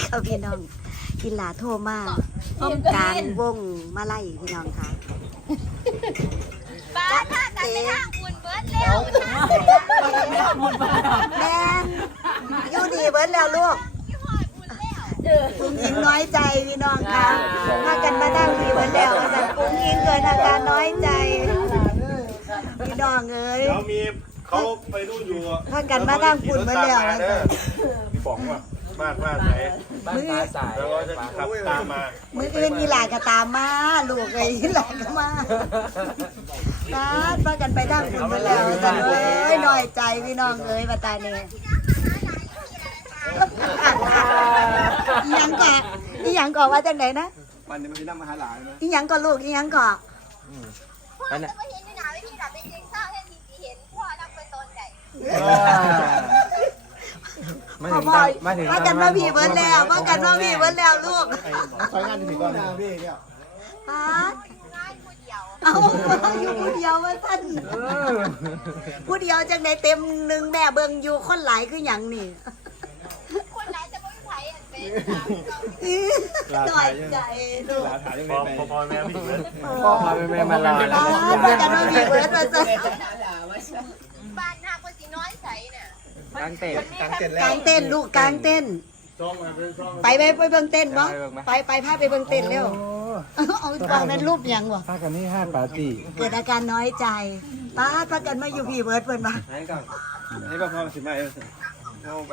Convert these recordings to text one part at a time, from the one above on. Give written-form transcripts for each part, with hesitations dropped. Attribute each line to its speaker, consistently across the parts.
Speaker 1: ค่ะพี่น้องกีฬาโทรมาต้องการวงมาไล่พี่น้องค่ะ
Speaker 2: ป้าถ้ากันไปทางอุ่นเบิร์ดเร็ว
Speaker 1: แม่อยู่ดีเบิร์ดแล้วลูกปุ้งยิงน้อยใจพี่น้องค่ะมากันมาตั้งดีเบิร์ดแล้วแต่ปุ้งยิงเกิดอาการน้อยใจพี่น้องเอ้ย
Speaker 3: เดี๋ยวมีเขาไปดูอยู่
Speaker 1: มากันมาตั้งปุ่นเบิร์ดแล้ว
Speaker 3: พี่ป๋องว่าบ้านไหน
Speaker 4: บ้านฟ้าสาย
Speaker 3: แล้วก็จะขับตามมา
Speaker 1: มืออื่นกีฬาก็ตามมาลูกเอ้ยกีฬาก็มามากันไปตั้งปุ่นเบิร์ดแล้วแต่เอ้ยน้อยใจพี่น้องเอ้ยมาตายเนี่ยอีหยังก่อว่าจังไหนนะ
Speaker 4: วันนี้มันเป็นน้ำมหาหลายนะ
Speaker 1: อีหยังก่อลูกอีหยังก่อ
Speaker 2: พ่อจะไม่เห็นในหนาวิธีหลับเป็นจริงเศร้าแค่ทีเห็นพ่อนั่งไปต้นใหญ่
Speaker 1: มากันมาพี่เบิร์ดแล้วมากันมาพี่เบิร์ดแล้วลูก
Speaker 4: ใช้งานถึงก่อนนะพี่เนี่ย
Speaker 1: ป้าเอาอยู่ผู้เดียวมาสั้นผู้เดียวจังไหนเต็มหนึ่งแม่เบิ่งอยู่คนหลายคือหยังนี่
Speaker 2: คนไหนจะไม่ไผ่เป็น
Speaker 1: หน่อยใจลูก
Speaker 3: พอแม่พี่เบิร์ด
Speaker 4: พ่อพาแม่มารอแล้ว
Speaker 1: มากันมาพี่เบิร์ดมาสั้น
Speaker 2: บ้านหน้าคนสีน้อยใสเนี่ย
Speaker 4: กางเต็นแล้ว
Speaker 1: กางเต้นลูกกางเต้นไปเบิ่งเต้นบ่ไปพาไปเบิ่งเต้นเร็วเอาตอนนั้นรูปยังวะ
Speaker 4: พากันนี่5ปาร์ตี้
Speaker 1: เกิดอาการน้อยใจป้าพากันมาอยู่พี่เบิร์ดเพิ่นมา
Speaker 4: ให้ก่อนให้พ่อสิมาเข้าไป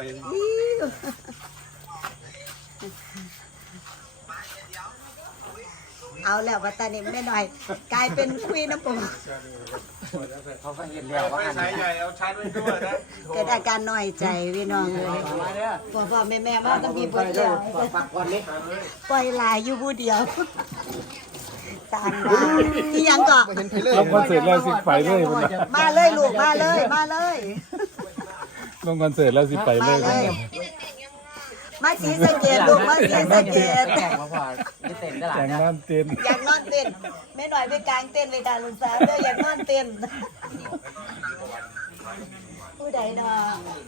Speaker 1: เอาแล้ววัตานี่ไม่หน่อย กลายเป็นคุยน้ำปู
Speaker 4: เขาก็เห็นแล้วว่า
Speaker 3: ใช้ใหญ่เอาชาร์จไว้ด้วยนะ
Speaker 1: เกิดอาการน้อยใจพี่น้องเลยพ่อแม่มาต้องมีบทเดียว
Speaker 4: ปักก่อนเล็ก
Speaker 1: ปล่อยลายอยู่ผู้เดียวตามมาที่ยังก็
Speaker 5: ลงคอนเสิร์ตแล้วสิไปเลยพุ่นน่ะ
Speaker 1: มาเลยลูกมาเลย
Speaker 5: ลงคอนเสิร์ตแล้วสิไปเลยพุ่นน่ะ
Speaker 1: มาสีสะเกดลูกมาสีสะเกด
Speaker 4: แข่งมาพอไม่เต็มตลาด
Speaker 5: แต่ง
Speaker 4: นะ
Speaker 5: บ้านเต็ม
Speaker 1: อยากนอนเต้นแม่หน่อยไปกลางเต้นไปกลางลุงสาวเด้ออยากนอนเต้นผู้ใดเนาะ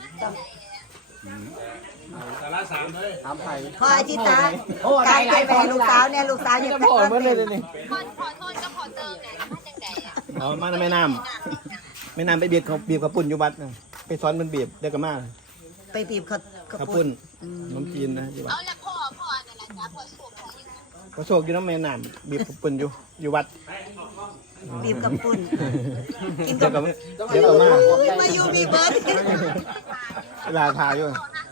Speaker 3: แต่ละ3เลย
Speaker 4: ถามไผ่
Speaker 1: พออาทิตากลางเต้นไปให้ลูกสาวเนี่ยลูกสาวอยาก
Speaker 4: จะ
Speaker 1: ไป
Speaker 4: พอน
Speaker 1: อน
Speaker 4: เมื่อ
Speaker 1: เต้
Speaker 4: เลย
Speaker 1: น
Speaker 4: นี่
Speaker 2: ขอโทษก็ขอเติมเนี่ยถ้าจังใดอ่ะ
Speaker 4: เอามาแม่น้ำไปเบียดเขาบีบกระปุ่นอยู่วัดไปซ้อนมันบีบเด็กกระมา
Speaker 1: ไปบีบเขา
Speaker 4: กระปุ่นน้ำจีนนะที่วัด
Speaker 2: เอาละพ่อนั่นแหละจ้าพ่อสูบของยัง
Speaker 4: กระโศกอยู่น้ำแม่น้ำบีบกระปุ่นอยู่วัด
Speaker 1: บีบกับปุ่นกิน
Speaker 4: เด็
Speaker 1: กั
Speaker 4: ก
Speaker 1: บ
Speaker 4: กระมา
Speaker 1: มาอยู่บีเบิร์ด
Speaker 4: เวลาทายอยู่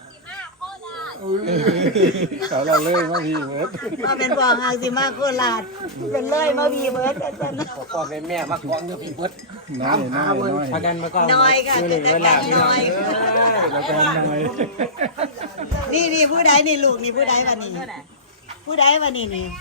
Speaker 5: เขาเราเลยมาพี่เบิร์ด
Speaker 1: มาเป็นกองหางสิมาโคราชเป็นเลยมาบีเบิร์ดกันนะ
Speaker 4: พ่อเป็นแม่มากองเงือกพี่พุทธ
Speaker 5: น้อยน้อยน้อย
Speaker 4: พากันมาก่อน
Speaker 1: น้อยค่ะเป็นอาการน้อย
Speaker 5: แล้วก็น้อย
Speaker 1: นี่ผู้ใดนี่ลูกนี่ผู้ใดวะนี่ผู้ใดวะนี่นี่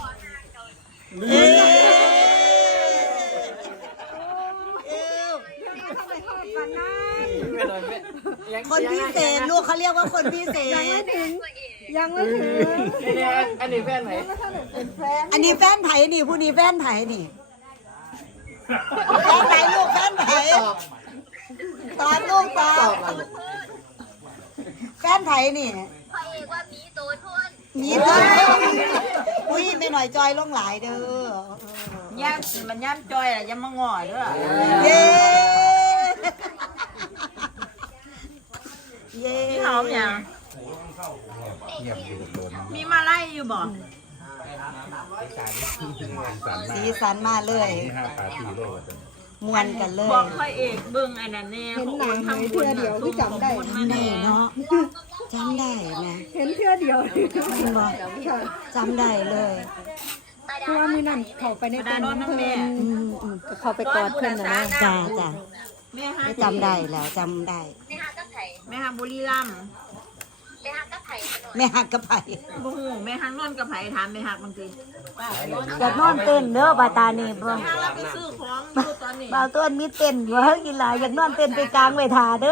Speaker 1: คนพิเศษลูกเขาเรียกว่าคนพิเศษ
Speaker 2: ยังไม่ถึง
Speaker 4: อันนี้แฟนไหน
Speaker 1: อันนี้แฟนไผ่นี่ผู้นี้แฟนไผ่นี่แฟนไผ่ลูกแฟนไผ่ตอบลูกตอบแฟนไผ่นี่
Speaker 2: พระเอกว่ามีตัวทุน
Speaker 1: มีตัวอุ้ยไม่หน่อยจอยลงหลายเด้อย่
Speaker 6: มันย่ำจอยอะย่ำมะง่อด้วย
Speaker 1: เย้เย้
Speaker 6: พี่หอมยังมีมาไล่อยู่บ่
Speaker 1: สีสันมาเลย
Speaker 5: 5ปาร์ตี้เลย
Speaker 1: มวนกันเลย
Speaker 6: บอกพ่อเอกเบิ่งอันนั้นแน่เขาโอนทำบุญเดียวที่จำได้มา
Speaker 1: นี่
Speaker 6: แน่
Speaker 1: เนาะจำได้ไหม
Speaker 7: เห็นเพื่อเดียว
Speaker 1: จำได้เลย
Speaker 7: เพราะว่ามือนั่นเขาไปใน
Speaker 6: ดา
Speaker 7: ต้น
Speaker 6: โดนน้ำแม่
Speaker 7: เขาไปกอดเพื่อนนะ
Speaker 1: จ้า
Speaker 6: แม่ฮะ
Speaker 1: จำได้แล้วจำได้
Speaker 2: ไม่หักกับไผ่
Speaker 6: แม่ฮะบุรีรัมย์
Speaker 2: ไม่หักกับไผ่
Speaker 1: แม่หักกระไผ่
Speaker 6: บ่ฮู้แม่ฮักนอนกับไผถามแม่ฮักบางที
Speaker 1: อยากนอนเต้นเด้อบาตานี่บ่
Speaker 6: ถ้าเราไปซื้อของอยู่ตอนนี้
Speaker 1: บ่าวต้นมีเต้นบ่กินหลายอยากนอนเต้นไปกลางไว้ท่าเด้อ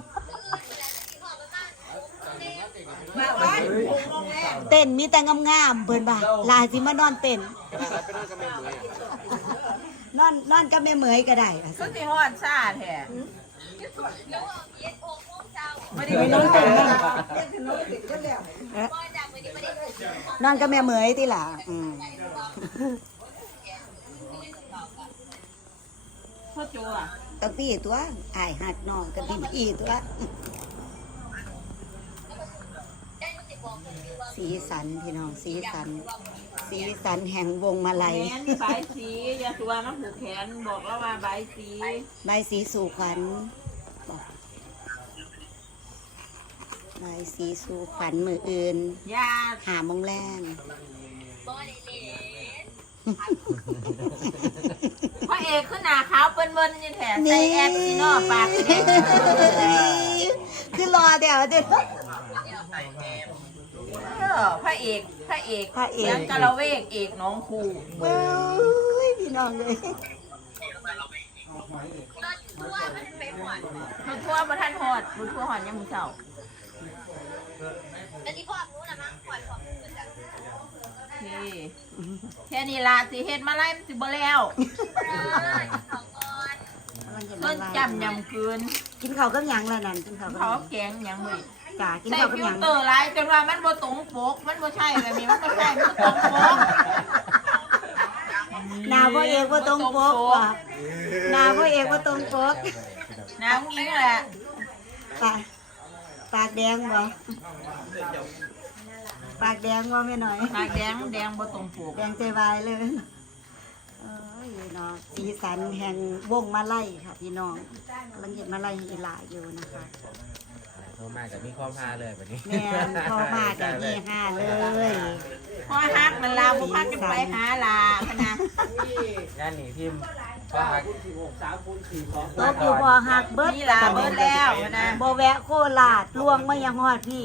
Speaker 1: เต้นมีแต่งามๆเพิ่นบ่าลาสิมานอนเต้นนอนกับแม่เหมยก็ได้
Speaker 6: ก็สิฮอดซ่าแท้
Speaker 2: แล้วเย็ดโอ่งโอ่งใจ
Speaker 6: ไม่ได้นอนกัน
Speaker 1: นอนกับแม่เหมยที่หล่ะ
Speaker 6: พ่อโจอ่ะ
Speaker 1: กับพี่ตัวอายหักน้องกับพี่ตัวสีสันพี่น้องสีสันแห่งวงมาลัย
Speaker 6: แขนใบสียาสุวรรณผูกแขนบอกแล้วว่าใบสี
Speaker 1: ใบสีสู่ขวัญใบสีสู่ขวัญมืออื่น
Speaker 6: ยา
Speaker 1: หาโมงแรง
Speaker 6: พระเอกขึ้นหน้าขาวเปิ้นเบิ้ลนี่แถใส่แอปซีโน่ปากเด็ก
Speaker 1: คือรอเดี๋ยว
Speaker 6: พระเอกยังกะละเวกเอกน้องครู
Speaker 1: เอ้ยพี่น้องเลย
Speaker 6: มันทั่วประทันหอดมันทั่วหอดยังมึงเจ้า
Speaker 2: แล้วที่พ่อรู้นะมั้งปล่อยพ่อรู้จัก
Speaker 6: แค่นี้ละสิเฮ็ดมาไล่มันสิบ่แล้วต้นจำยำคืน
Speaker 1: กินข้าวกับหยังแล้วนั่นกินข้าวกับ
Speaker 6: เขาแกงยังบ่
Speaker 1: จ่ากิน
Speaker 6: ใส่
Speaker 1: ข้าวกับ
Speaker 6: ฟิ
Speaker 1: ห
Speaker 6: ล
Speaker 1: ยัง
Speaker 6: เตอร์หลายจนว่ามันบ่ตรงปกมันบ่ใช่แบบนี้มันบ่ใช่มันตรงปก
Speaker 1: หนาพ่อเอกว่าตรงปกว่ะหนาพ่อเอกว่าตรงปก
Speaker 6: น้ำงี้แหละ
Speaker 1: ปากแดงบ่ปากแดงว่าไม่หน่อย
Speaker 6: ปากแดงบ่ตรงปก
Speaker 1: แดงใจวายเลยเอ้ยเนาะสีสันแห่งวงมาไล่ค่ะพี่น้องกำลังเห็นมาไล่อีหลาอยู่นะคะ
Speaker 8: โทรมากับมีข้อพาเลยแบบนี้
Speaker 1: แม่นพอมากันที่ห้าเลย
Speaker 6: พอฮักมันลาบ่พักกันไปหาลาพะนะ
Speaker 8: งานหนีทีมข้อพา
Speaker 1: ตบอยู่บ่หักเบิด
Speaker 6: นี่ลาเบิดแล้วพะนะ
Speaker 1: บ่แวะโคราชลวงมายังฮอดพี่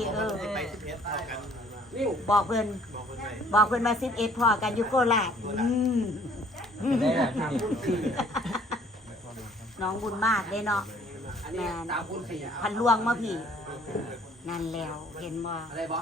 Speaker 1: บอกเพิ่นมา11พอกันอยู่โคราช
Speaker 8: ได้แบบนี้
Speaker 1: น้องบุญมากเลยเนาะแม่นพันลวงมาพี่ นั่นแล้วเห็นบ่อะไรบ่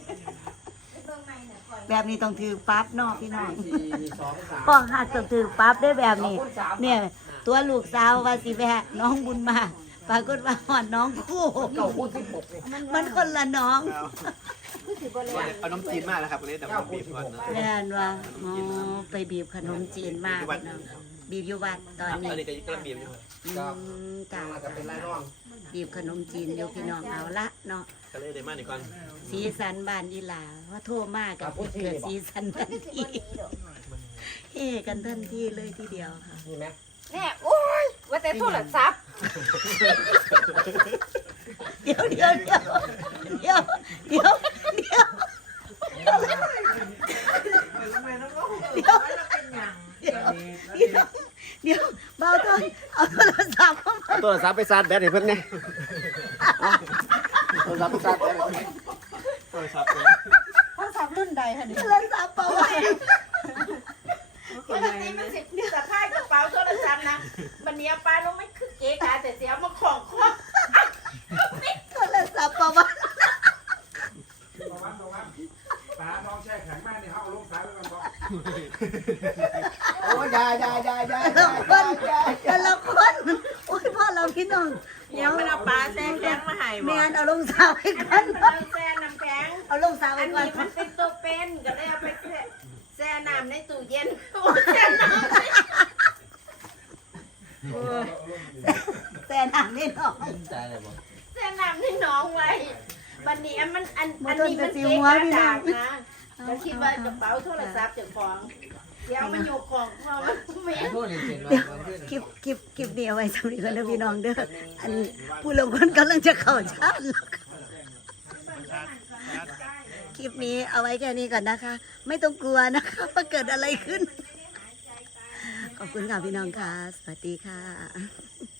Speaker 1: แบบนี้ต้องถือปั๊บเนาะพี่น้องป้องหักต้องถือปั๊บได้แบบนี้ เนี่ยตัวลูกสาวว่าสิแวะน้องบุญมากปรากฏว่าหอดน้องคู่มันคนละน้อง
Speaker 4: เอาน้ำจีนมากแล้วครับวันนี้แต่ผมบีบก่อนนะ
Speaker 1: แม่นว่าอ๋อไปบีบขนมจีนมากเนาะบีบอยู่วัดตอนนี้
Speaker 4: อันนี้ก็กำลังบีบอยู่
Speaker 1: จ้าบีบขนมจีนอยู่พี่น้องเอาละเนาะ
Speaker 4: ก็เลยได้มากนี่ก่อน
Speaker 1: สีสันบ้านอีหลาว่าโทรมากกับเกิดสีสันทันทีเฮกันทันทีเลยทีเดียวค่ะ
Speaker 2: แน่โอ้ยว่าแต่โทรศัพท์
Speaker 1: เดี๋ยวเดี๋ยวเบาต้นเอาโทรศัพท์เข้ามา
Speaker 4: โทรศัพท์ไปซาดแบตให้เพิ่นเนี่ยโทรศัพท์ไปซาดแบตโทรศัพท์
Speaker 7: โทรศัพท์รุ่นใดคะเนี่ย
Speaker 1: โทรศัพท์เปล่าวะ
Speaker 6: ปกติมันสิสะพายกระเป๋าโทรศัพท์นะบัดนี้ป้าลงไม่คือเก๋กาแต่เสียมาของครอบ
Speaker 1: โทรศัพท์เปล่าวะ
Speaker 3: ตาน้องแช่แข็งมากนี่เขาเอาลงสายไปก่อนบอก
Speaker 4: โอ้ยยา
Speaker 1: แต่ละคนโอ้ยพ่อเราพี่น้อง
Speaker 6: ยังไม่เอาปลาแซ่แข็งมาให้บ
Speaker 1: แม่
Speaker 6: อก
Speaker 1: นเอาลงสาวให้กัน
Speaker 6: แซ่น้ำแข็ง
Speaker 1: เอาลงสาว
Speaker 6: อั
Speaker 1: ให้
Speaker 6: น
Speaker 1: ก่อน
Speaker 6: นี้มันเป็นตัวเป็นก็เลยเอาไปแช่น้ำในตู้เย็นโอ้แช่น้ำ
Speaker 1: แต่หนังนี่น้อง
Speaker 8: ใจเลยบอก
Speaker 6: แช่น้ำในหนองไว้บัดนี้มันอันนี้มันเก๋กาดากนะแล้วคิดว่ากระเป๋าโทรศัพท์เจ้าของเดี๋ยวมันอยู่ของเพราะมันไม่
Speaker 8: ไอ้พวกนี้เห็นว่ามันขึ้น
Speaker 1: คลิปนี้เอาไว้สำหรับคนเด้อพี่น้องเด้ออันผู้ลงคนกำลังจะเข้าชาติแล้วคลิปนี้เอาไว้แค่นี้ก่อนนะคะ ไม่ต้องกลัวนะคะว่าเกิดอะไรขึ้น ขอบคุณค่ะพี่น้องค่ะ สวัสดีค่ะ